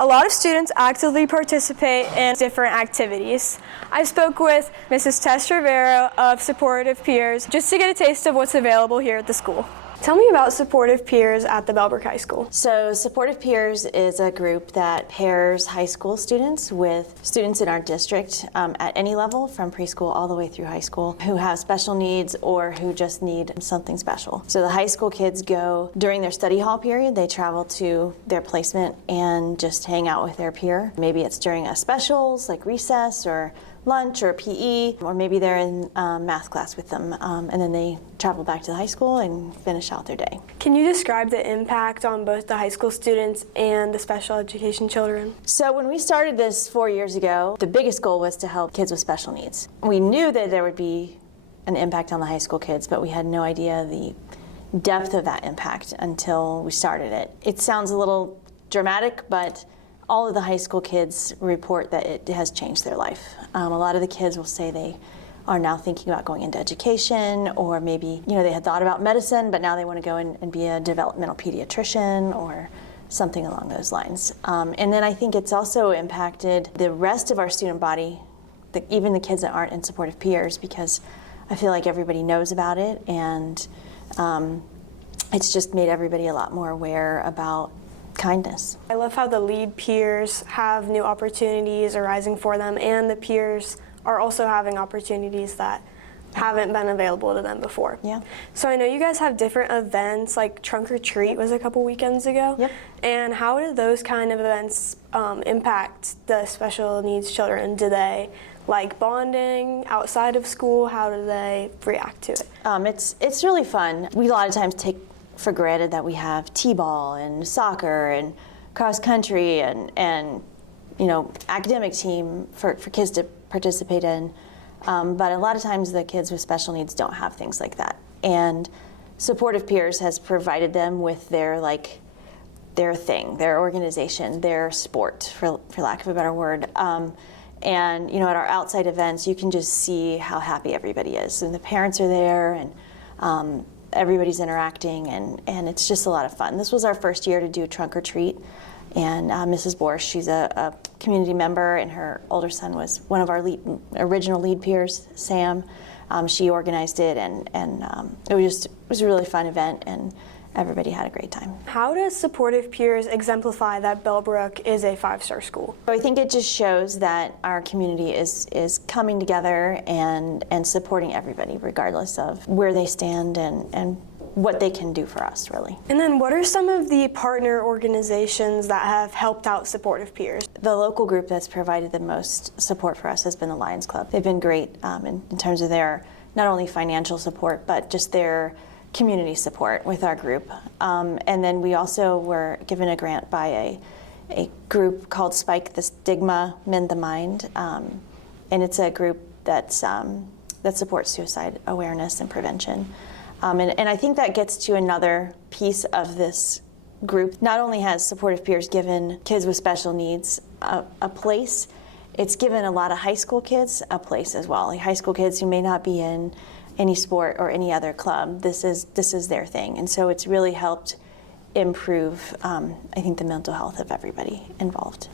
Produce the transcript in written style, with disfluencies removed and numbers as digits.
A lot of students actively participate in different activities. I spoke with Mrs. Tess Rivero of Supportive Peers just to get a taste of what's available here at the school. Tell me about Supportive Peers at the Bellbrook High School. So Supportive Peers is a group that pairs high school students with students in our district at any level, from preschool all the way through high school, who have special needs or who just need something special. So the high school kids go during their study hall period, they travel to their placement and just hang out with their peer. Maybe it's during a specials like recess or lunch or PE, or maybe they're in math class with them, and then they travel back to the high school and finish out their day. Can you describe the impact on both the high school students and the special education children? So when we started this 4 years ago, the biggest goal was to help kids with special needs. We knew that there would be an impact on the high school kids, but we had no idea the depth of that impact until we started it. It sounds a little dramatic, but all of the high school kids report that it has changed their life. A lot of the kids will say they are now thinking about going into education, or maybe they had thought about medicine, but now they want to go and be a developmental pediatrician or something along those lines. And then I think it's also impacted the rest of our student body, even the kids that aren't in Supportive Peers, because I feel like everybody knows about it, and it's just made everybody a lot more aware about kindness. I love how the lead peers have new opportunities arising for them, and the peers are also having opportunities that haven't been available to them before. Yeah. So I know you guys have different events, like Trunk or Treat was a couple weekends ago. Yep. And how do those kind of events impact the special needs children? Do they like bonding outside of school? How do they react to it? It's really fun. We a lot of times take for granted that we have t-ball and soccer and cross country and academic team for kids to participate in, but a lot of times the kids with special needs don't have things like that, and Supportive Peers has provided them with their thing, their organization, their sport, for lack of a better word. And at our outside events, you can just see how happy everybody is, and the parents are there, and everybody's interacting, and it's just a lot of fun. This was our first year to do Trunk or Treat, and Mrs. Borsch, she's a community member, and her older son was one of our original lead peers, Sam. She organized it, and it was a really fun event, and everybody had a great time. How does Supportive Peers exemplify that Bellbrook is a 5-star school? I think it just shows that our community is coming together and supporting everybody, regardless of where they stand and what they can do for us, really. And then what are some of the partner organizations that have helped out Supportive Peers? The local group that's provided the most support for us has been the Lions Club. They've been great in terms of their not only financial support, but just their community support with our group. And then we also were given a grant by a group called Spike the Stigma, Mend the Mind. And it's a group that supports suicide awareness and prevention. And I think that gets to another piece of this group. Not only has Supportive Peers given kids with special needs a place, it's given a lot of high school kids a place as well. Like high school kids who may not be in any sport or any other club, this is their thing. And so it's really helped improve, I think, the mental health of everybody involved.